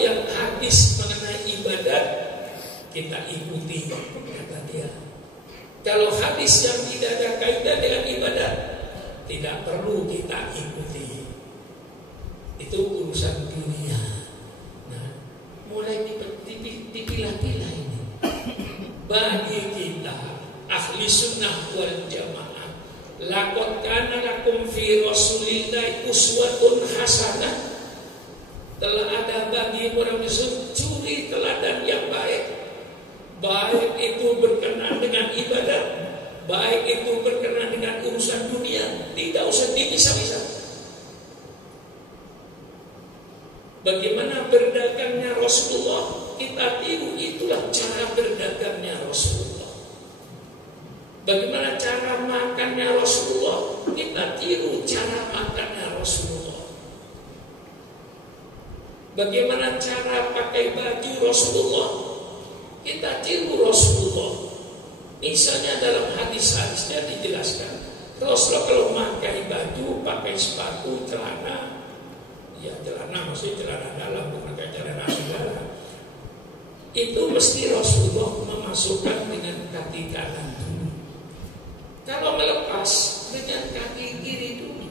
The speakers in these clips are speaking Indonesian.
yang hadis mengenai ibadat kita ikuti, kata dia. Kalau hadis yang tidak ada kaitan dengan ibadat tidak perlu kita ikuti. Itu urusan dunia. Nah, mulai dipilah-pilah ini. Bagi kita ahli sunnah wal jamaah, laqad kana lakum fi Rasulillahi uswatun hasanah. Telah ada bagi orang Islam curi teladan yang baik. Baik itu berkenaan dengan ibadah, baik itu berkenaan dengan urusan dunia, tidak usah dipisah-pisah. Bagaimana berdagangnya Rasulullah, kita tiru, itulah cara berdagangnya Rasulullah. Bagaimana cara makannya Rasulullah, kita tiru cara makannya Rasulullah. Bagaimana cara pakai baju Rasulullah, kita tiru Rasulullah. Misalnya dalam hadis-hadisnya dijelaskan, Rasulullah kalau pakai baju, pakai sepatu, celana, ya celana maksudnya celana dalam, bukan kayak celana saudara, itu mesti Rasulullah memasukkan dengan kaki kanan dulu. Kalau melepas dengan kaki kiri dulu.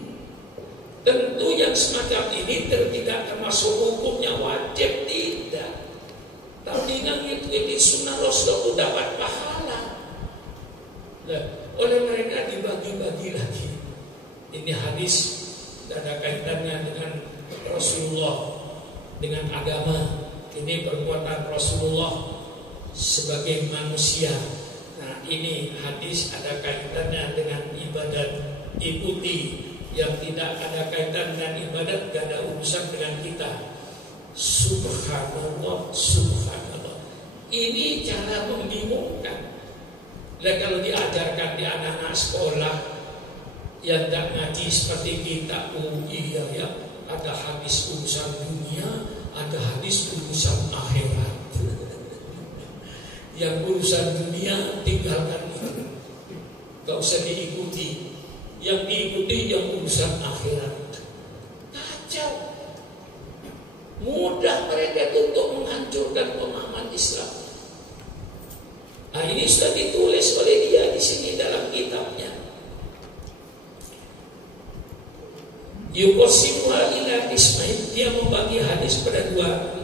Tentu yang semacam ini tidak termasuk hukumnya wajib, tidak. Tapi yang itu sunnah Rasulullah itu dapat pahala. Nah, oleh mereka dibagi-bagi lagi. Ini hadis ada kaitannya dengan Rasulullah, dengan agama. Ini perbuatan Rasulullah sebagai manusia. Nah, ini hadis ada kaitannya dengan ibadat. Ikuti. Yang tidak ada kaitan dengan ibadat, gak ada urusan dengan kita. Subhanallah, subhanallah. Ini cara membingungkan. Dan kalau diajarkan di anak-anak sekolah yang tidak ngaji seperti kita, oh iya ya, ada hadis urusan dunia, ada hadis urusan akhirat. Yang urusan dunia tinggalkan itu, gak usah diikuti. Yang diikuti yang urusan akhirat. Kacau. Mudah mereka untuk menghancurkan pemahaman Islam. Nah, ini sudah ditulis oleh dia di sini dalam kitabnya. Yuqsimuha ila ismain, dia membagi hadis pada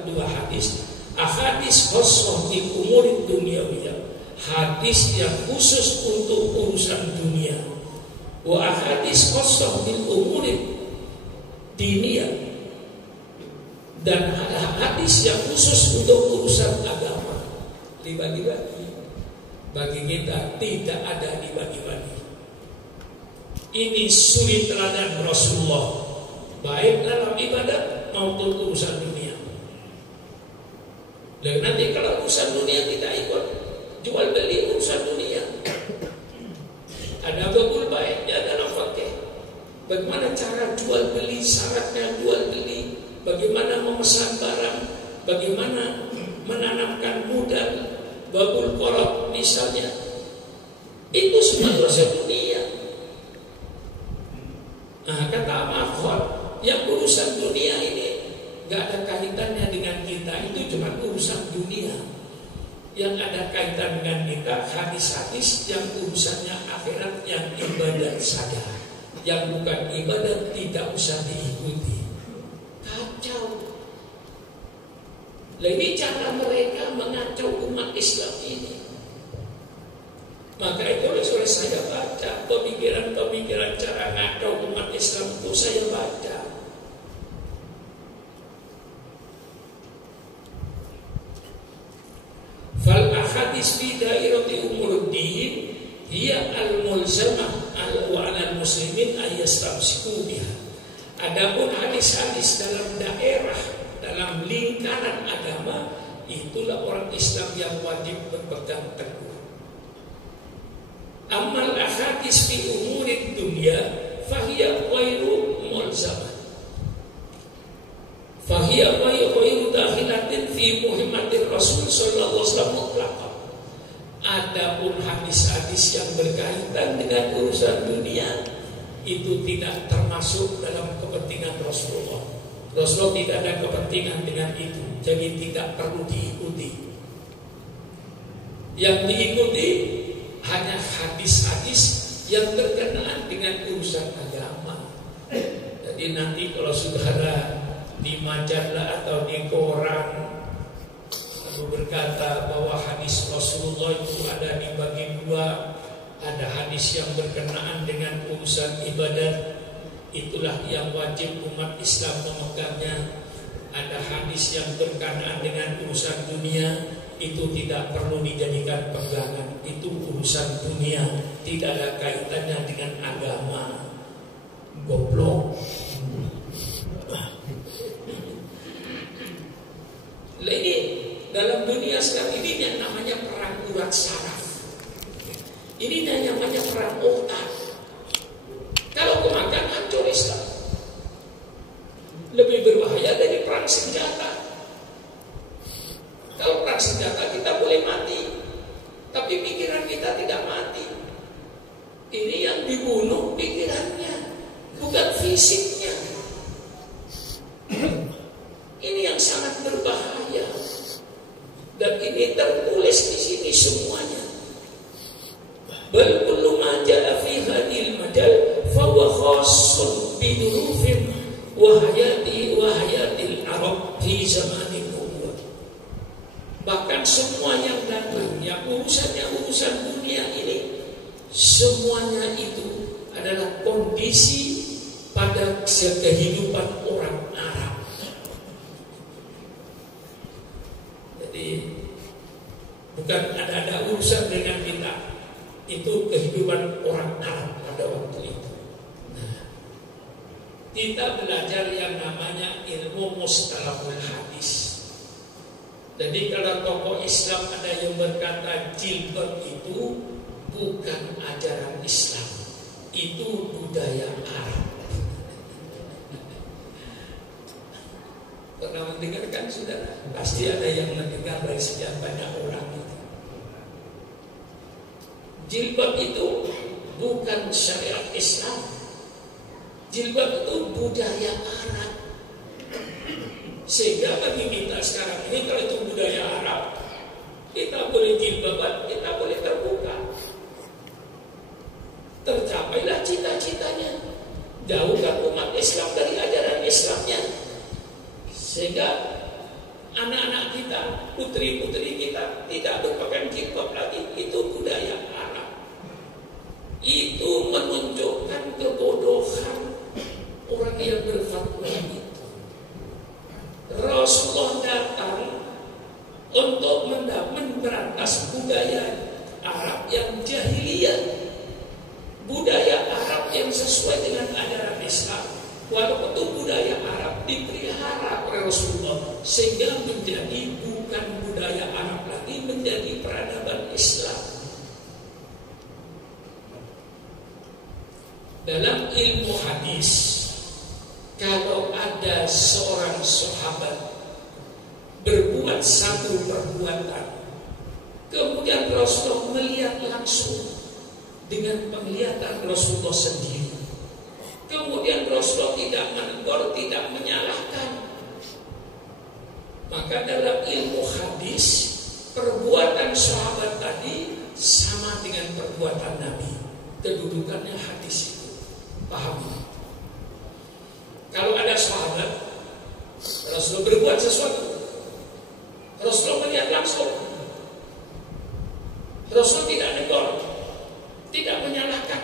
dua hadis. Ahadis khusus di umur dunia, hadis yang khusus untuk urusan dunia. Wa hadis khusus di umur dunia, dan hadis yang khusus untuk urusan agama. Dibagi-bagi. Bagi kita tidak ada dibagi-bagi. Ini suri teladan Rasulullah, baik dalam ibadat maupun urusan dunia. Dan nanti kalau urusan dunia kita ikut jual beli urusan dunia, ada babul baiknya dalam fikih. Bagaimana cara jual beli, syaratnya jual beli, bagaimana memesan barang, bagaimana menanamkan modal, babul korot misalnya. Itu semua urusan dunia. Nah, kata Mahfud, yang urusan dunia ini gak ada kaitannya dengan kita, itu cuma urusan dunia. Yang ada kaitan dengan kita hadis-hadis yang urusannya akhirat, yang ibadat saja. Yang bukan ibadat tidak usah diikuti. Kacau. Nah, ini cara mereka mengacau umat Islam ini. Maka itu oleh saya baca pemikiran-pemikiran cara ngacau umat Islam itu saya baca. Fal ahadis fi dairati umuriddin hiya al-mulzamah wa 'alal muslimin ayastamsiku biha. Adapun hadis-hadis dalam daerah, dalam lingkaran agama, itulah orang Islam yang wajib berpegang teguh. Amal ahadis fi umurid dunya fahiya ghairu mulzamah. Fahiya ghairu dakhilatin fi muhimmatir Rasul sallallahu alaihi wasallam mutlaqan. Adapun hadis-hadis yang berkaitan dengan urusan dunia itu tidak termasuk dalam kepentingan Rasulullah. Rasulullah tidak ada kepentingan dengan itu. jadi tidak perlu diikuti. Yang diikuti hanya hadis-hadis yang berkenaan dengan urusan agama. Jadi nanti kalau saudara di majalah atau di koran lalu berkata bahwa hadis Rasulullah itu ada dibagi dua, ada hadis yang berkenaan dengan urusan ibadat, itulah yang wajib umat Islam memegangnya. Ada hadis yang berkenaan dengan urusan dunia, itu tidak perlu dijadikan pegangan. Itu urusan dunia, tidak ada kaitannya dengan agama. Goblok. Ini dalam dunia sekarang ini yang namanya perang urat saraf. Ini yang namanya perang otak. Kalau kemakan hancur Islam. Lebih berbahaya dari perang senjata. Kalau perang senjata kita boleh mati, tapi pikiran kita tidak mati. Ini yang dibunuh pikirannya, bukan fisiknya. Ini yang sangat berbahaya. Dan ini tertulis di sini semuanya. Bal kullu ma jaa fi hadhil majal fa huwa khassun bi durufin wa hayatil arab fi zamanin nubuwah. Bahkan semua yang datang, yang urusan dunia ini, semuanya itu adalah kondisi pada kehidupan orang Arab. Jadi bukan ada urusan dengan kita. Itu kehidupan orang Arab pada waktu itu. Nah, kita belajar yang namanya ilmu mustalahul hadis. Jadi kalau tokoh Islam ada yang berkata jilbab itu bukan ajaran Islam, itu budaya Arab. Pernah mendengarkan saudara? Pasti ada yang mendengar dari sekian banyak orang itu. Jilbab itu bukan syariat Islam. Jilbab itu budaya Arab. Sehingga bagi kita sekarang ini, kalau itu budaya Arab, kita boleh jilbaban, kita boleh terbuka. Tercapailah cita-citanya, jauhkan umat Islam dari ajaran Islamnya. Sehingga anak-anak kita, putri-putri kita tidak berpakaian jilbab lagi. Itu budaya Arab. Itu menunjukkan kebodohan orang yang berfatwa itu. Rasulullah datang untuk memberantas budaya Arab yang jahiliyah, budaya Arab yang sesuai dengan ajaran Islam. Walaupun itu budaya Arab dipelihara oleh Rasulullah sehingga menjadi bukan budaya Arab lagi, menjadi peradaban Islam. Dalam ilmu hadis, kalau ada seorang sahabat berbuat satu perbuatan, kemudian Rasulullah melihat langsung dengan penglihatan Rasulullah sendiri, kemudian Rasulullah tidak menegur, tidak menyalahkan, maka dalam ilmu hadis perbuatan sahabat tadi sama dengan perbuatan Nabi. Kedudukannya hadis itu, paham? Kalau ada sahabat Rasulullah berbuat sesuatu, Rasulullah melihat langsung, Rasulullah tidak negur, tidak menyalahkan,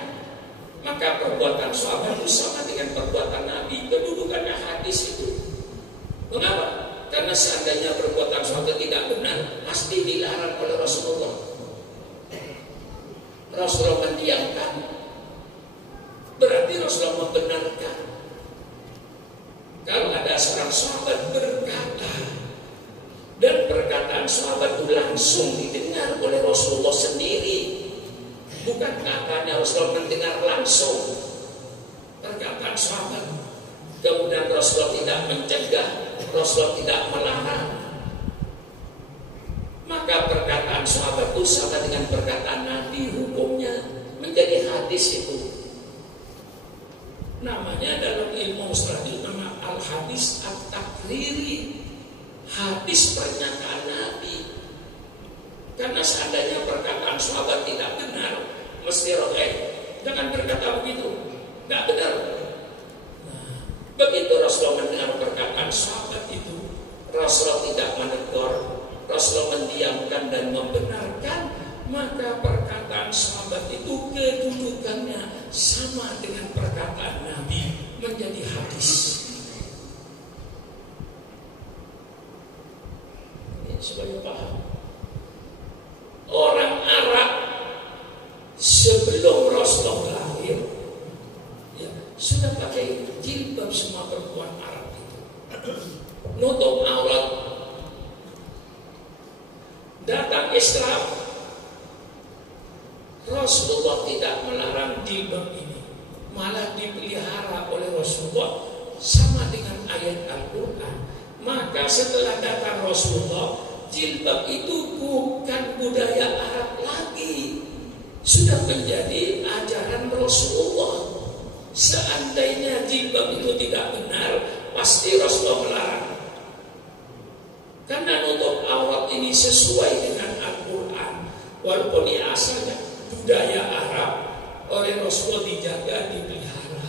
maka perbuatan sahabat itu sama dengan perbuatan Nabi. Kedudukannya hadis itu. Mengapa? Karena seandainya perbuatan sahabat tidak benar, pasti dilarang oleh Rasulullah. Rasulullah mendiamkan, berarti Rasulullah membenarkan. Kalau ada seorang sahabat berkata, dan perkataan sahabat itu langsung didengar oleh Rasulullah sendiri, bukan katanya Rasulullah mendengar langsung perkataan sahabat, kemudian Rasulullah tidak mencegah, Rasulullah tidak melarang, maka perkataan sahabat itu sama dengan perkataan Nabi, hukumnya menjadi hadis itu. Namanya dalam ilmu mustalah nama al-hadis at-takriri, hadis pernyataan Nabi. Karena seandainya perkataan sahabat tidak benar, mesti jangan berkata begitu, nggak benar. Nah, begitu Rasulullah mendengar perkataan sahabat itu, Rasulullah tidak menegur, Rasulullah mendiamkan dan membenarkan, maka perkataan sahabat itu kedudukannya sama dengan perkataan Nabi, menjadi hadis. Ini supaya paham. Orang Arab sebelum Rasulullah lahir sudah pakai jilbab, semua perempuan Arab itu nutup aurat. Datang Islam, Rasulullah tidak melarang jilbab ini, malah dipelihara oleh Rasulullah sama dengan ayat Al-Quran. Maka setelah datang Rasulullah, jilbab itu bukan budaya Arab lagi, sudah menjadi ajaran Rasulullah. Seandainya jilbab itu tidak benar, pasti Rasulullah melarang. Karena nutup aurat ini sesuai dengan Al-Quran, walaupun ini asalnya budaya Arab, oleh Rasulullah dijaga, dipelihara.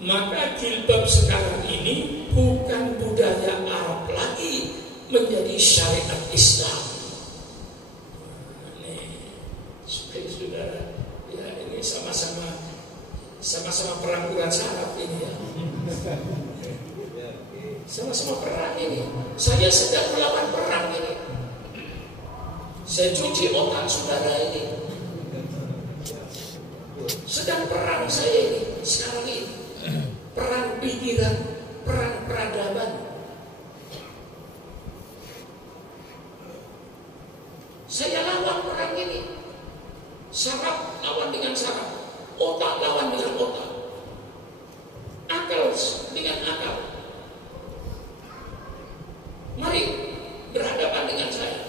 Maka jilbab sekarang ini bukan budaya Arab lagi, menjadi syariat Islam. Saudara, ya ini sama-sama perang urat saraf ini ya. Sama-sama perang ini. Saya sedang melawan perang ini. Saya cuci otak saudara ini. Sedang perang saya ini sekarang ini. Perang pikiran, perang peradaban. Saya lawan perang ini. Saraf lawan dengan saraf, otak lawan dengan otak, akal dengan akal. Mari berhadapan dengan saya.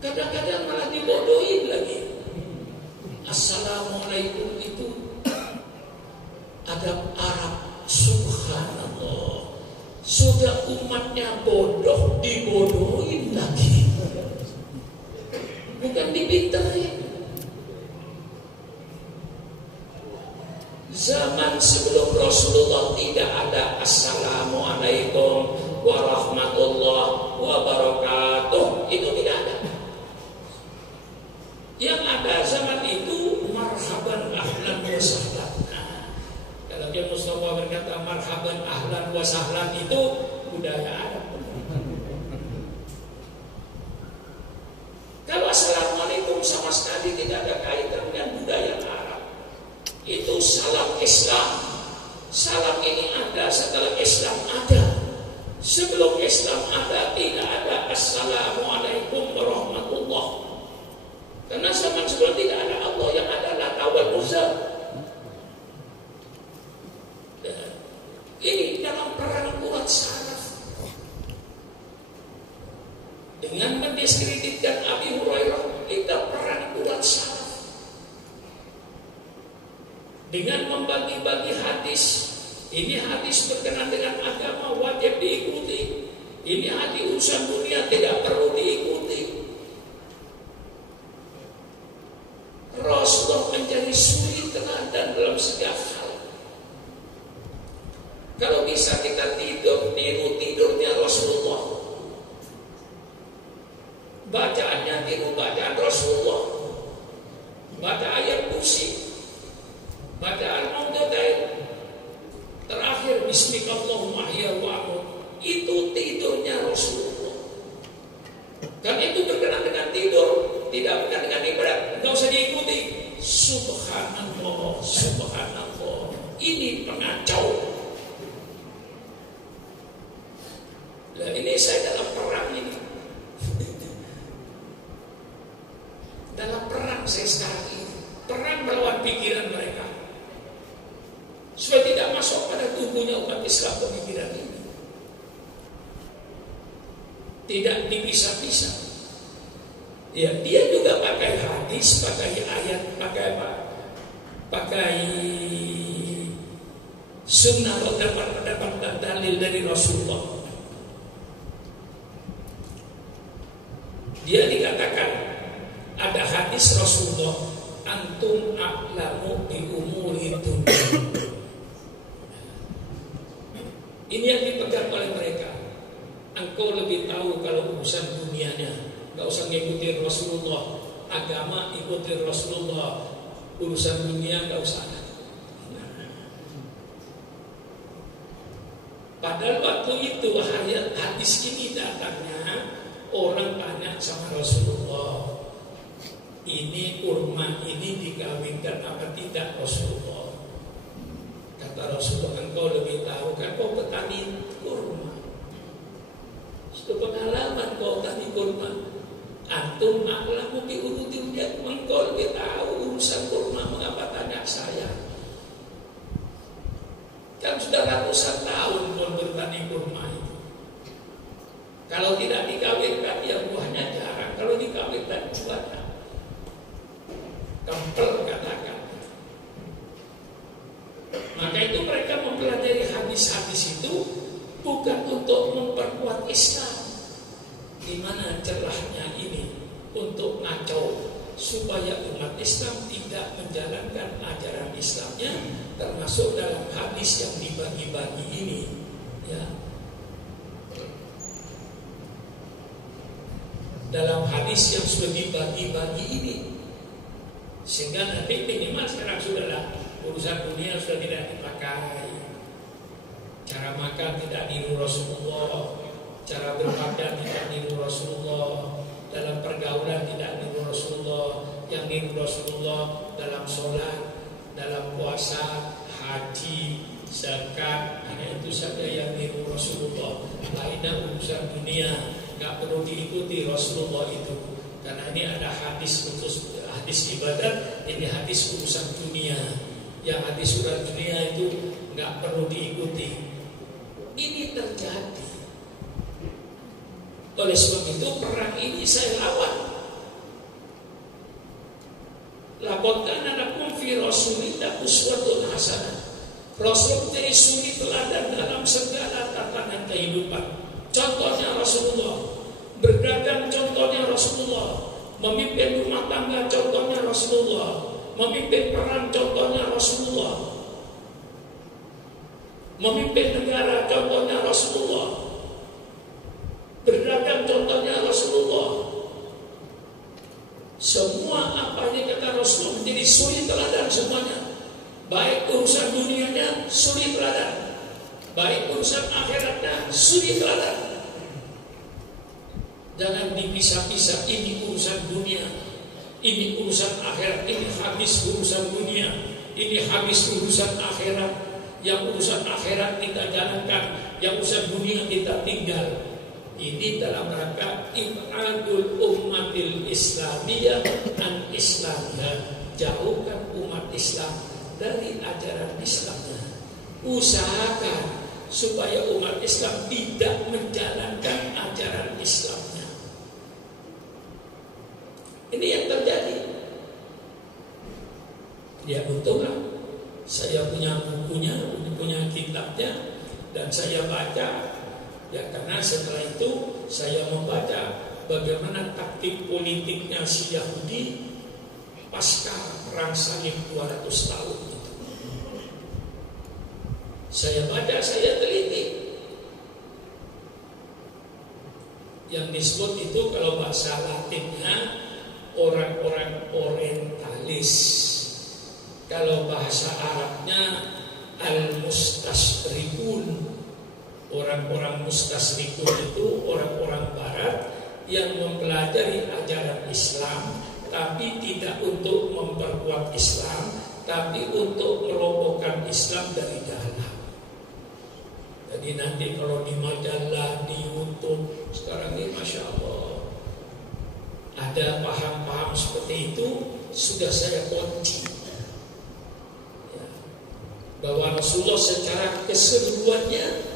Kadang-kadang malah dibodohin lagi. Assalamualaikum itu adab Arab. Subhanallah. Sudah umatnya bodoh, dibodohin lagi. Bukan dipinterin. Zaman sebelum Rasulullah tidak ada Assalamualaikum warahmatullahi wabarakatuh. Itu tidak ada. Yang ada zaman itu marhaban ahlan wa sahlan. Kalau dia Mustafa berkata marhaban ahlan wa sahlan, itu budaya Arab. Kalau assalamualaikum sama sekali tidak ada kaitan dengan budaya Arab. Itu salam Islam. Salam ini ada setelah Islam ada. Sebelum Islam ada, tidak ada assalamualaikum warahmatullahi. Karena zaman sebelum tidak ada Allah, yang ada Lata wal Uzza. Ini dalam perang urat saraf. Dengan mendiskreditkan Abi Hurairah, kita perang urat saraf. Dengan membagi-bagi hadis, ini hadis berkenaan dengan agama wajib diikuti, ini hadis urusan dunia tidak perlu diikuti. Rasulullah menjadi suri teladan dalam segala hal. Kalau bisa kita tidur, tiru tidurnya Rasulullah. Bacaannya tiru bacaan Rasulullah. Baca ayat kursi, baca al-Mu'tadain, terakhir bismikallahumma ahya wa amut. Itu tidurnya Rasulullah. Kan itu berkenaan dengan tidur, tidak berkenaan dengan ibadat. Enggak usah diikuti. Subhanallah, subhanallah. Ini pengacau. Nah, ini saya dalam perang ini. Dalam perang saya sekarang ini, perang melawan pikiran mereka, supaya tidak masuk pada tubuhnya umat Islam pemikiran ini. Tidak dipisah-pisah. Ya, dia juga pakai hadis, pakai ayat, pakai apa? Pakai sunnah dapat dalil dari Rasulullah. Dia dikatakan ada hadis Rasulullah, antum a'lamu bi umuri dunya. Ini yang dipegang oleh mereka. Engkau lebih tahu kalau urusan dunianya. Gak usah ngikutin Rasulullah. Agama ikutin Rasulullah. Urusan dunia gak usah. Padahal waktu itu hadis ini datangnya, orang tanya sama Rasulullah, ini kurma ini dikawinkan apa tidak Rasulullah? Kata Rasulullah, engkau lebih tahu kan, kau petani kurma, sudah pengalaman kau petani kurma. Antum a'lamu bi umuri dunya, engkau lebih tahu urusan kurma, mengapa tanya saya? Kan sudah ratusan tahun pun bertani kurma itu. Kalau tidak dikawinkan ya buahnya jarang. Kalau dikawinkan buahnya kempel katakan. Maka itu mereka mempelajari hadis-hadis itu bukan untuk memperkuat Islam. Di mana celahnya ini untuk ngacau supaya umat Islam tidak menjalankan ajaran Islamnya, termasuk dalam hadis yang dibagi-bagi ini, ya. Dalam hadis yang sudah dibagi-bagi ini, sehingga nanti minimal sekarang sudahlah urusan dunia sudah tidak dipakai. Cara makan tidak niru Rasulullah, cara berpakaian tidak niru Rasulullah, dalam pergaulan tidak niru Rasulullah. Yang niru Rasulullah dalam sholat, dalam puasa, haji, zakat, hanya itu saja yang niru Rasulullah. Lainnya urusan dunia nggak perlu diikuti Rasulullah itu, karena ini ada hadis khusus, hadis ibadat, ini hadis urusan dunia. Yang hadis urusan dunia itu nggak perlu diikuti. Ini terjadi. Oleh sebab itu perang ini saya lawan. Laporkan anakum fi Rasulillah uswatun hasanah. Rasul menjadi suri teladan dalam segala tatanan kehidupan. Contohnya Rasulullah, berdagang contohnya Rasulullah, memimpin rumah tangga contohnya Rasulullah, memimpin perang contohnya Rasulullah, memimpin negara contohnya Rasulullah, berdagang contohnya Rasulullah. Semua apa yang kata Rasulullah menjadi suri teladan semuanya. Baik urusan dunianya suri teladan, baik urusan akhiratnya suri teladan. Jangan dipisah-pisah, ini urusan dunia, ini urusan akhirat, ini habis urusan dunia, ini habis urusan akhirat. Yang urusan akhirat kita jalankan, yang urusan dunia kita tinggal. Ini dalam rangka ibadul ummatil islamiyah an islamiyah, jauhkan umat Islam dari ajaran Islamnya. Usahakan supaya umat Islam tidak menjalankan ajaran Islamnya. Ini yang terjadi. Ya untunglah saya punya bukunya, punya kitabnya, dan saya baca. Ya karena setelah itu saya membaca bagaimana taktik politiknya si Yahudi pasca perang salib 200 tahun itu. Saya baca, saya teliti. Yang disebut itu kalau bahasa Latinnya orang-orang orientalis. Kalau bahasa Arabnya al-mustasrikun. Orang-orang mustasrikun itu orang-orang barat yang mempelajari ajaran Islam, tapi tidak untuk memperkuat Islam, tapi untuk merobohkan Islam dari dalam. Jadi nanti kalau di majalah, di YouTube sekarang ini Masya Allah ada paham-paham seperti itu, sudah saya kunci ya, bahwa Rasulullah secara keseluruhannya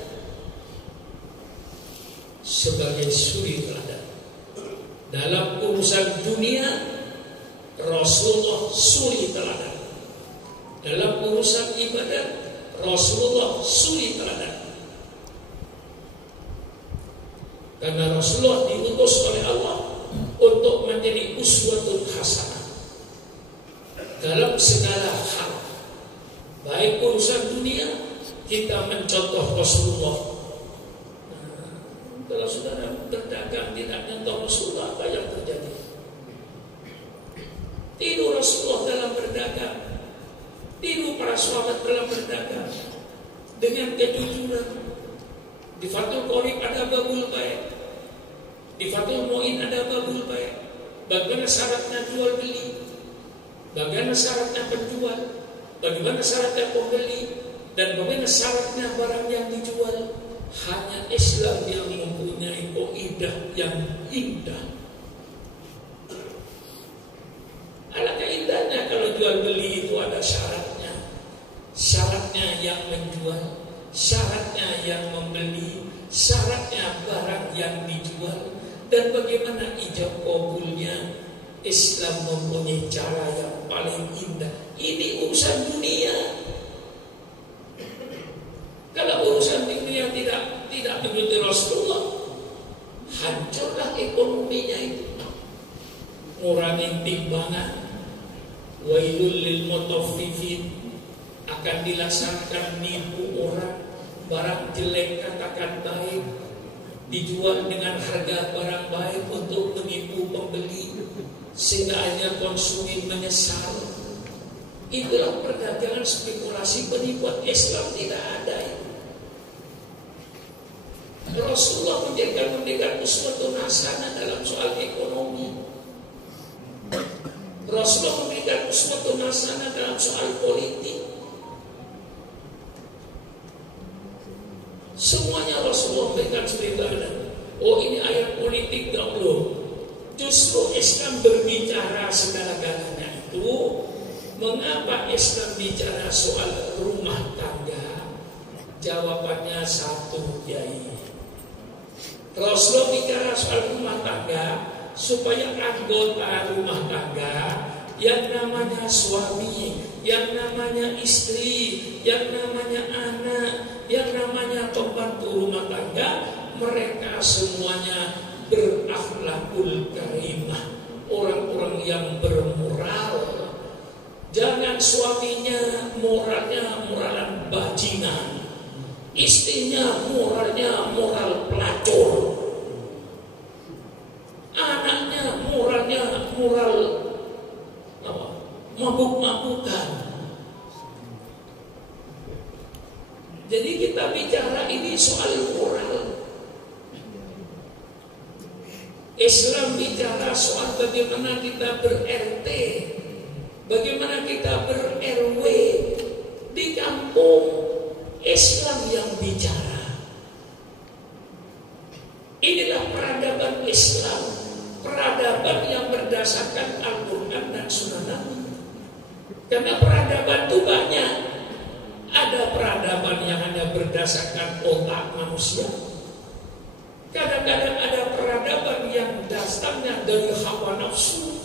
sebagai suri teladan. Dalam urusan dunia Rasulullah suri teladan. Dalam urusan ibadat Rasulullah suri teladan. Karena Rasulullah diutus oleh Allah untuk menjadi uswatun hasanah dalam segala hal. Baik urusan dunia, kita mencontoh Rasulullah. Kalau saudara berdagang tidak mencontoh Rasulullah, apa yang terjadi? Tidur Rasulullah dalam berdagang, tidur para sahabat dalam berdagang dengan kejujuran. Di Fathul Qorib ada babul baik, di Fathul Mu'in ada babul baik. Bagaimana syaratnya jual beli, bagaimana syaratnya penjual, bagaimana syaratnya pembeli, dan bagaimana syaratnya barang yang dijual. Hanya Islam yang mempunyai kaidah yang indah. Alangkah indahnya kalau jual beli itu ada syaratnya. Syaratnya yang menjual, syaratnya yang membeli, syaratnya barang yang dijual, dan bagaimana ijab kabulnya. Islam mempunyai cara yang paling indah. Ini urusan dunia. Kalau urusan dunia tidak mengikuti Rasulullah, hancurlah ekonominya itu. Ngurangin timbangan, wailul lil mutaffifin, akan dilaksanakan nipu orang. Barang jelek katakan baik, dijual dengan harga barang baik untuk menipu pembeli, sehingga hanya konsumen menyesal. Itulah perdagangan spekulasi penipuan. Islam tidak ada itu. Rasulullah menjadikan uswatun hasanah dalam soal ekonomi. Rasulullah memberikan uswatun hasanah dalam soal politik. Semuanya Rasulullah memberikan sebagai. Oh, ini ayat politik dong loh. Justru Islam berbicara segala-galanya itu. Mengapa Islam bicara soal rumah tangga? Jawabannya satu, Kiai. Rasulullah bicara soal rumah tangga supaya anggota rumah tangga yang namanya suami, yang namanya istri, yang namanya anak, yang namanya pembantu rumah tangga, mereka semuanya berakhlakul karimah, orang-orang yang bermoral. Jangan suaminya moralnya moralan bajingan, istrinya moralnya moral pelacur, anaknya moralnya moral mabuk-mabukan. Jadi kita bicara ini soal moral. Islam bicara soal bagaimana kita ber-RT, bagaimana kita ber-RW di kampung. Islam yang bicara. Inilah peradaban Islam, peradaban yang berdasarkan Al-Quran dan Sunnah Nabi. Karena peradaban itu banyak. Ada peradaban yang hanya berdasarkan otak manusia. Kadang-kadang ada peradaban yang dasarnya dari hawa nafsu.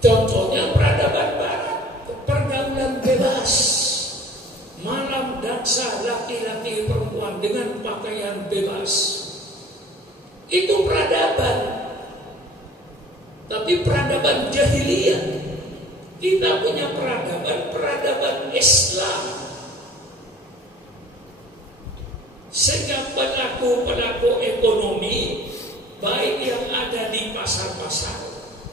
Contohnya peradaban barat, pergaulan bebas. Malam daksa laki-laki perempuan dengan pakaian bebas. Itu peradaban. Tapi peradaban jahiliyah. Kita punya peradaban Islam. Sehingga pelaku-pelaku ekonomi, baik yang ada di pasar-pasar,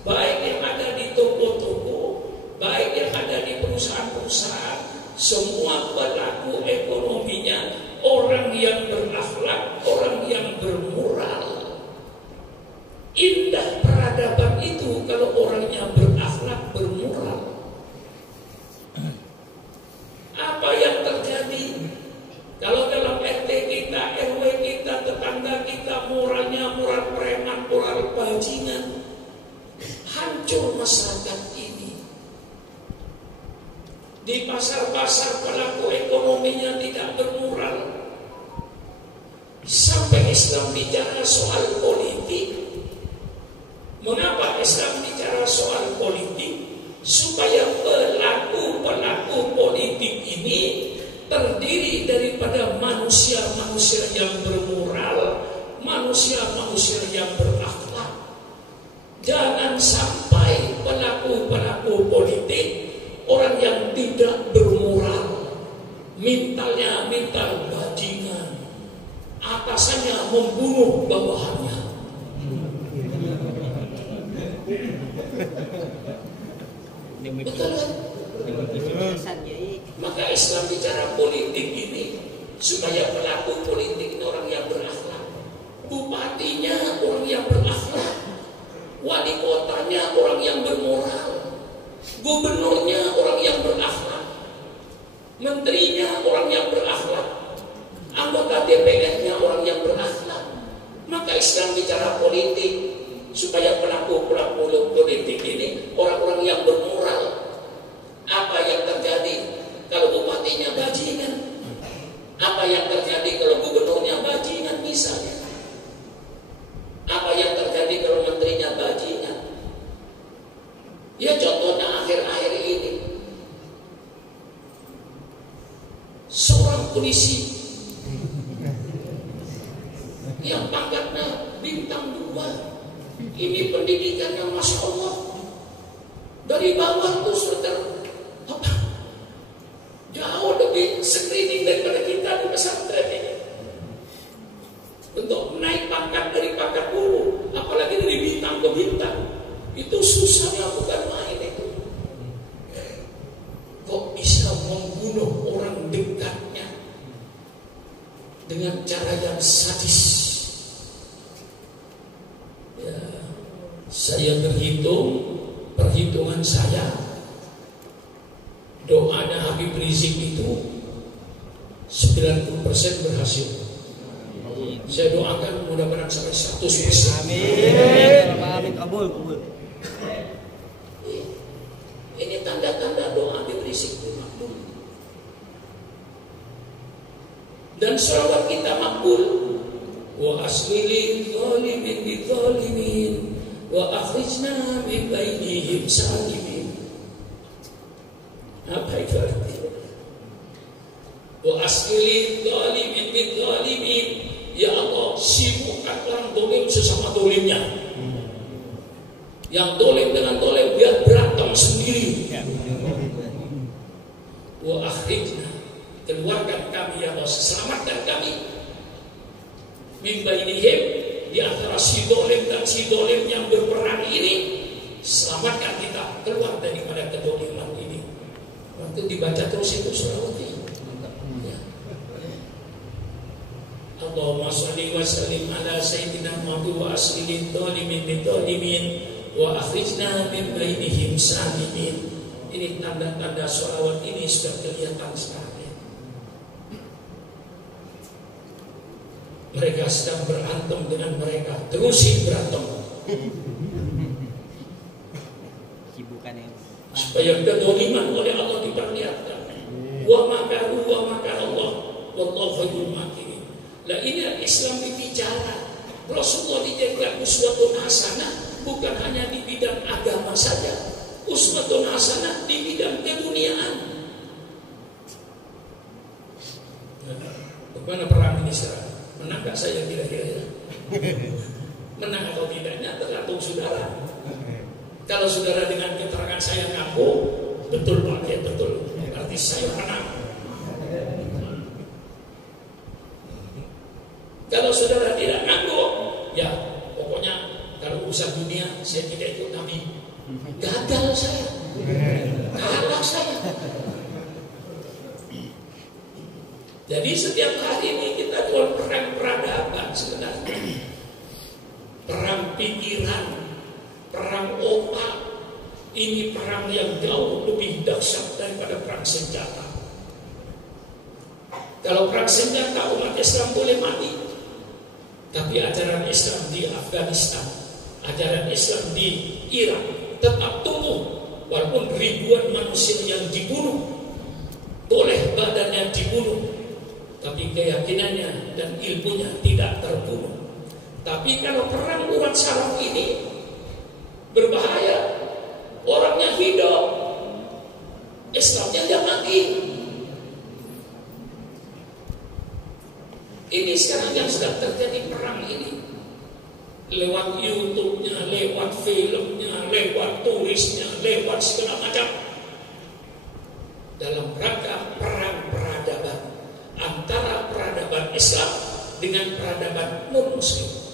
baik yang ada di toko-toko, baik yang ada di perusahaan-perusahaan, semua pelaku ekonominya orang yang berakhlak, orang yang bermoral. Indah peradaban itu kalau orangnya berakhlak, bermoral. Apa yang terjadi kalau dalam RT kita, RW kita, tetangga kita moralnya moral preman, moral bajingan? Hancur masyarakat ini. Di pasar-pasar pelaku ekonominya tidak bermoral. Sampai Islam bicara soal politik. Mengapa Islam bicara soal politik? Supaya pelaku-pelaku politik ini terdiri daripada manusia-manusia yang bermoral, manusia-manusia yang berakhlak. Jangan sampai pelaku-pelaku politik, orang yang tidak bermoral, mentalnya mental bajingan, atasannya membunuh bawahannya. Betul kan? Maka Islam bicara politik ini supaya pelaku politik ini orang yang berakhlak, bupatinya orang yang berakhlak, wali kotanya orang yang bermoral, gubernurnya orang yang berakhlak, menterinya orang yang berakhlak, anggota DPR-nya orang yang berakhlak. Maka Islam bicara politik supaya pelaku-pelaku politik ini orang-orang yang bermoral. Apa yang terjadi kalau bupatinya bajingan? Apa yang terjadi kalau gubernurnya bajingan misalnya? Apa yang terjadi kalau menterinya bajingan? Ya contohnya akhir-akhir ini, seorang polisi yang pangkatnya bintang 2, ini pendidikannya Masya Allah, dari bawah tuh sudah jauh lebih screening daripada kita di pesantren ini. Untuk naik pangkat dari pangkat guru, apalagi dari bintang ke bintang, itu susahnya bukan main itu. Kok bisa membunuh orang dekatnya dengan cara yang sadis? Ya, saya berhitung, perhitungan saya, doanya Habib Rizik itu 90% berhasil. Saya doakan mudah-mudahan sampai 100%. Amin. Kabul. Ini tanda-tanda doa Habib Rizik itu makbul. Dan sholawat kita makbul. Wa asmilil zalimin bidzalimin wa akhrijna min bainihim salimin. Apa itu artinya? Wa asmilil zalimin bidzalimin. Ya Allah, sibukkan orang dolim sesama dolimnya. Yang dolim dengan dolim biar berantem sendiri. Wa akhrijna, keluarkan kami ya Allah, selamatkan kami. Min bainihim, di antara si dolim dan si dolim yang berperang ini, selamatkan kita keluar daripada kedoliman ini. Waktu dibaca terus itu sholawat ini. Allahumma sholli wa sallim ala sayyidina Muhammad wa aslil dhalimin bidzalimin wa akhrijna min bainihim salimin. Ini tanda-tanda sholawat ini sudah kelihatan sekarang. Mereka sedang berantem dengan mereka, terusin berantem. Supaya kedoliman oleh Allah diperlihatkan. Wa makaru wa makar Allah, wallahu khairul makirin. Lah ini Islam bicara. Rasulullah dijadikan uswatun hasanah bukan hanya di bidang agama saja. Uswatun hasanah di bidang keduniaan. Bagaimana perang ini sekarang? Menang gak saya kira-kira? Menang atau tidaknya tergantung saudara. Kalau saudara dengan keterangan saya ngaku, betul Pak, ya betul, berarti saya menang. Kalau saudara tidak ngaku, ya pokoknya kalau urusan dunia saya tidak ikut Nabi. Gagal saya, kalah saya. Jadi setiap hari ini kita jual perang peradaban sebenarnya. Perang pikiran, perang otak. Ini perang yang jauh lebih dahsyat daripada perang senjata. Kalau perang senjata umat Islam boleh mati. Tapi ajaran Islam di Afghanistan, ajaran Islam di Irak tetap tumbuh. Walaupun ribuan manusia yang dibunuh, boleh badannya dibunuh, tapi keyakinannya dan ilmunya tidak terbunuh. Tapi kalau perang urat saraf ini berbahaya, orangnya hidup, Islamnya dia mati. Ini sekarang yang sedang terjadi perang ini. Lewat YouTube-nya, lewat filmnya, lewat tulisnya, lewat segala macam. Dalam rangka perang peradaban antara peradaban Islam dengan peradaban non-Muslim.